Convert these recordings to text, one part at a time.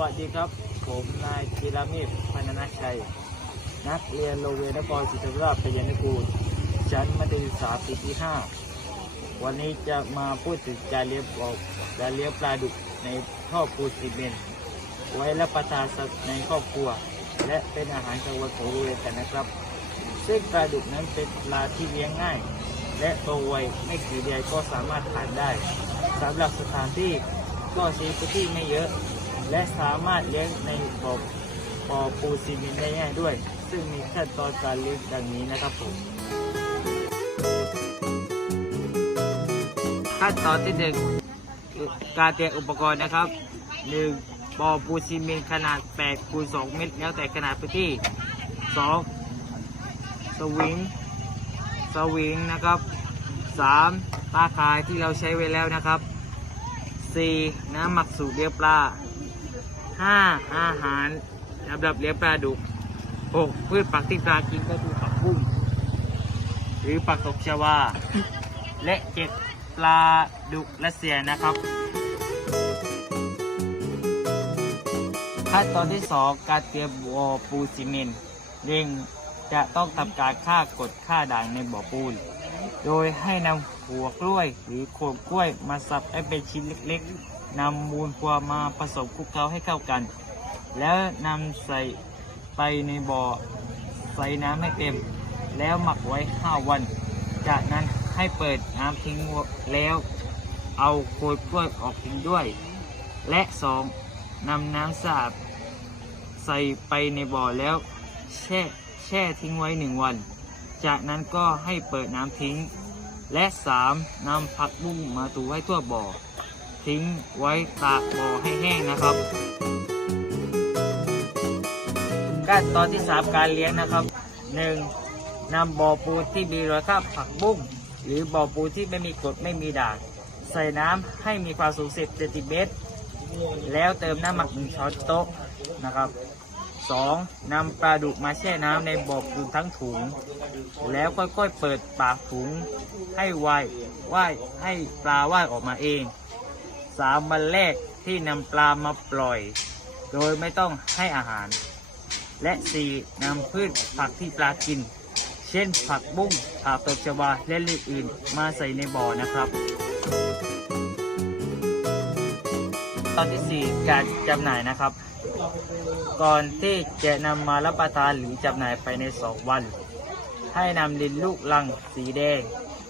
วัสดีครับ ผมนายกีรามิตรพันนาชัย นักเรียนโรงเรียนนครศรีธรรมราชพยานกูลชั้นมัธยมศึกษาปีที่ 5 วันนี้จะมาพูดถึงการเลี้ยงปลาการเลี้ยงปลาดุกในท่อปูนซีเมนต์ไว้รับประทานสัตว์ในครอบครัว และเป็นอาหารกลางวันของโรงเรียนกันนะครับ ซึ่งปลาดุกนั้นเป็นปลาที่เลี้ยงง่าย และโตไวไม่กี่เดือนก็สามารถทานได้สำหรับสถานที่ก็ใช้พื้นที่ไม่เยอะ และสามารถเลี้ยงในบ่อบ่อปูซีเมนต์ได้ง่ายด้วย ซึ่งมีขั้นตอนการเลี้ยงดังนี้นะครับผม ขั้นตอนที่หนึ่งการเตรียมอุปกรณ์นะครับหนึ่งบ่อปูซีเมนต์ขนาด8คูณ2เมตร แล้วแต่ขนาดพื้นที่สองสวิงสวิงนะครับสามตาคายที่เราใช้ไว้แล้วนะครับสี่น้ำหมักสูตรเลี้ยงปลา ห้าอาหารสำหรับเลี้ยงปลาดุกหกพืชผักที่ปลากินก็คือผักบุ้งหรือผักตบชวา และเจ็ดปลาดุกและเสียนะครับ ขั้นตอนที่สองการเตรียมบ่อปูซีเมนต์เร่งจะต้องทำการฆ่ากดฆ่าด่างในบ่อปูน โดยให้นำหัวกล้วยหรือโคนกล้วยมาสับให้เป็นชิ้นเล็กๆ นำมูลฟัวมาผสมคลุกเคล้าให้เข้ากัน แล้วนำใส่ไปในบ่อใส่น้ำให้เต็ม แล้วหมักไว้ 5 วัน จากนั้นให้เปิดน้ำทิ้งแล้วเอาโคนกล้วยออกทิ้งด้วย และสองนำน้ำสะอาดใส่ไปในบ่อแล้ว แช่แช่ทิ้งไว้หนึ่งวัน จากนั้นก็ให้เปิดน้ำทิ้ง และสามนำผักบุ้งมาถูให้ทั่วบ่อ ทิ้งไว้ตากบ่อให้แห้งนะครับขั้นตอนที่สามการเลี้ยงนะครับหนึ่งนำบ่อปูที่มีรอยคราบผักบุ้งหรือบ่อปูที่ไม่มีกรดไม่มีด่าง ใส่น้ำให้มีความสูง 10เซนติเมตร แล้วเติมน้ำหมักหนึ่งช้อนโต๊ะนะครับ 2. นำปลาดุกมาแช่น้ำในบ่อปูทั้งถุง แล้วค่อยๆเปิดปากถุงให้ว่ายว่ายให้ปลาว่ายออกมาเอง 3. วันแรกที่นำปลามาปล่อย โดยไม่ต้องให้อาหาร และ 4. นำพืชผักที่ปลากิน เช่นผักบุ้งผักตบชวาและอื่นอื่นๆมาใส่ในบ่อนะครับตอนที่ 4 การจำหน่ายนะครับ ก่อนที่จะนำมารับประทานหรือจำหน่ายไปใน 2 วัน ให้นำดินลูกลังสีแดง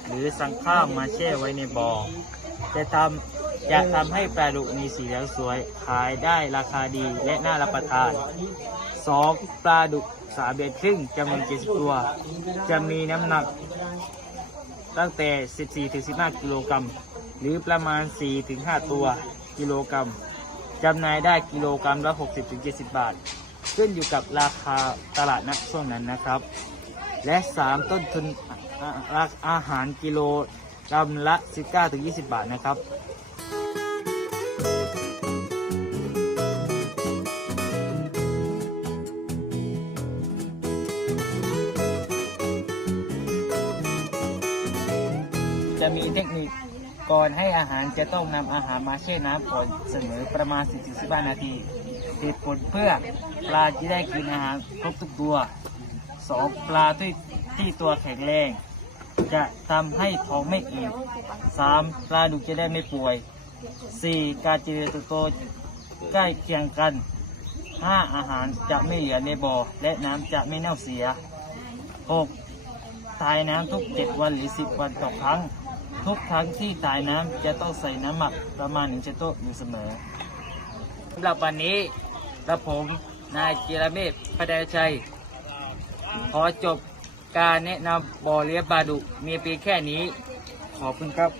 หรือสังข้าวมาแช่ไว้ในบ่อจะทำ จะทำให้ปลาดุกมีสีเหลืองสวย ขายได้ราคาดีและน่ารับประทาน 2. ปลาดุกสาเดือนครึ่งจำนวน70ตัว จะมีน้ำหนักตั้งแต่ 14-15 กิโลกรัม หรือประมาณ 4-5 ตัวกิโลกรัมจำหน่ายได้กิโลกรัมละ 60-70 บาท ขึ้นอยู่กับราคาตลาดนัดช่วงนั้นนะครับ และ 3 ต้นทุนอาอาอาหารกิโลกรัมละ 19-20 บาทนะครับ จะมีเทคนิคก่อนให้อาหารจะต้องนำอาหารมาแช่น้ำก่อนเสมอประมาณ 10-15 นาทีเหตุผลเพื่อปลาจะได้กินอาหารครบทุกตัว 2. ปลาที่ที่ตัวแข็งแรง จะทำให้ท้องไม่อิ่ม 3. ปลาดุกจะได้ไม่ป่วย 4. การเจริญเติบโตใกล้เคียงกัน 5. อาหารจะไม่เหลือในบ่อ และน้ำจะไม่เน่าเสีย 6. ตายน้ำทุก 7 วันหรือ 10 วันต่อครั้ง ทุกครั้งที่ตายน้ำจะต้องใส่น้ำหมักประมาณ1ช้อนโต๊ะอยู่เสมอสำหรับวันนี้กระผมนายจิรเมธพดาชัย ขอจบการแนะนำบ่อเลี้ยงปลาดุมีเพียงแค่นี้ ขอบคุณครับ